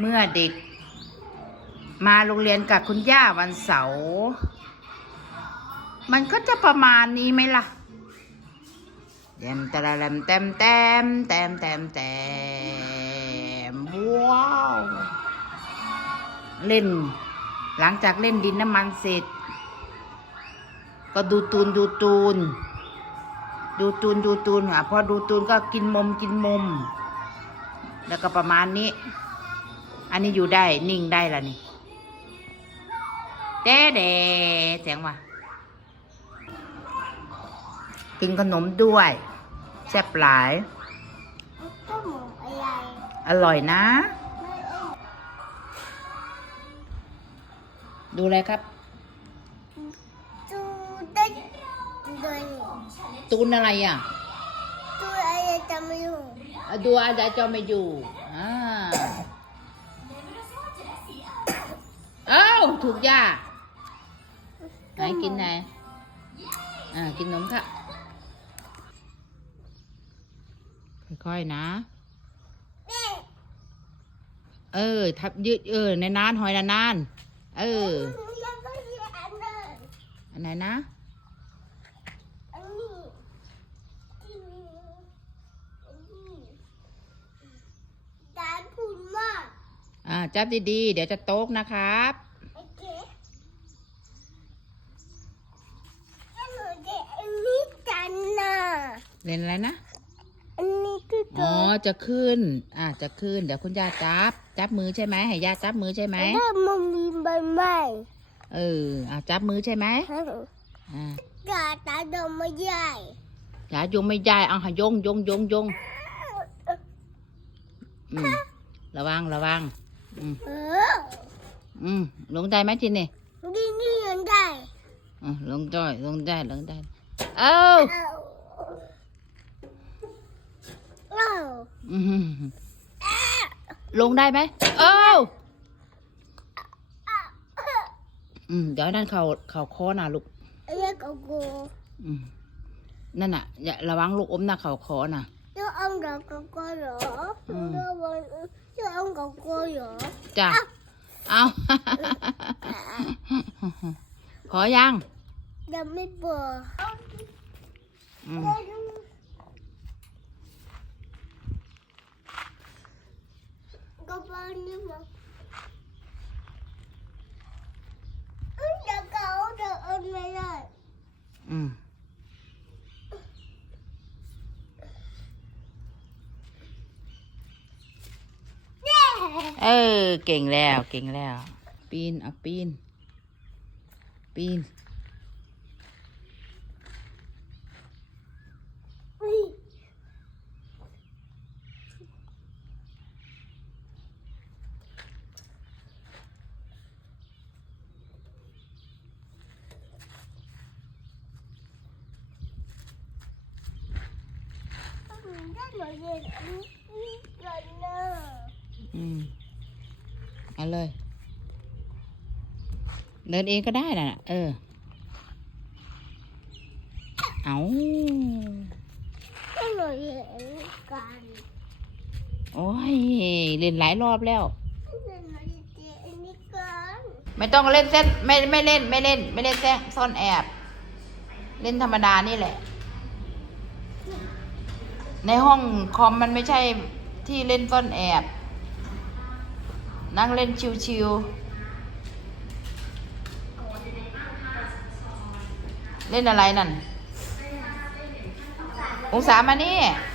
เมื่อเด็ก มาโรงเรียนกับคุณย่าวันเสาร์มันก็จะประมาณนี้ไหมล่ะแตมตะละแลมแตมแตมแตมแตมแตมว้าวเล่น หลังจากเล่นดินน้ำมันเสร็จ ก็ดูตูนดูตูน ดูตูนดูตูนค่ะพอดูตูนก็กินมมกินมม แล้วก็ประมาณนี้ นนี้อยู่ได้นิ่งได้ละนี่เด้เด้เสียงว่ะกินขนมด้วยแซ่บหลายก็หมูอะไรอร่อยนะไม่เอาดูอะไรครับจูได้ด้วยตูนอะไรอะจูอะไรจะไม่รู้อะดูอาจารย์จอไม่อยู่อ่า เอ้าถูกย่าไหนกินไหนอ่ากินนมค่ะ ค่อยๆนะแม่เออ ทับยืดเออ ในนานหอยนานๆเออยังก็เรียนอันนั้นอันไหนนะ อันนี้ที่นี่อันนี้ดานพูดมาก อ่าจับดีๆ เดี๋ยวจะโต๊กนะครับ โอเคถ้าหนูจะอันนี้จันน่ะเล่นอะไรนะ อันนี้คืออ๋ตัอวจะขึ้น อ่าจะขึ้น เดี๋ยวคุณย่าจับ จับมือใช่ไหมให้ย่าจับมือใช่ไหมถ้ามันมีใบไม้เออ อ่าจับมือใช่ไหมฮะอ่า กาตาดมไม่ใหญ่อย่าโยงไม่ได้เอาหายงยงยงยงอืมระวังระวังอืม เอออืมลงได้ไหมทีนี่นี่นี่ยังได้อ่าลงได้ลงได้ลงได้เอ้าเอาเอาอืมลงได้ไหมเอ้าอืมเดี๋ยวนั่นเขาเขาคอน่ะลูกเรียกกูกูอืมนั่นน่ะ อย่าระวังลูกอมน่ะเขาคอน่ะ จะเอาดอกกูกูเหรออืมจะวันจะเอากูกูเหรอ จ้ะ เอา พอยัง ยังไม่เบื่อ อืม ก็บ้านนี่มั้งเอ้ยเดี๋ยวเขาเดี๋ยวเอาไม่ได้ อืม เย้ เออ เก่งแล้ว เก่งแล้ว ปีนเอาปีน ปีนอุ๊ยได้หน่อยเย็นอันนี้กันนะ อืมเอาเลย เดินเองก็ได้น่ะ เออ เอาได้หน่อยเย็นกันโอ้ย เล่นหลายรอบแล้วได้หน่อยเย็นอันนี้กันไม่ต้องเล่นเส้นไม่ไม่เล่นไม่เล่น ไม่เล่นแซงซ่อนแอบ เล่นธรรมดานี่แหละ ในห้องคอมมันไม่ใช่ที่เล่นซ่อนแอบ นั่งเล่นชิวๆ เล่นอะไรนั่น องศามานี่เ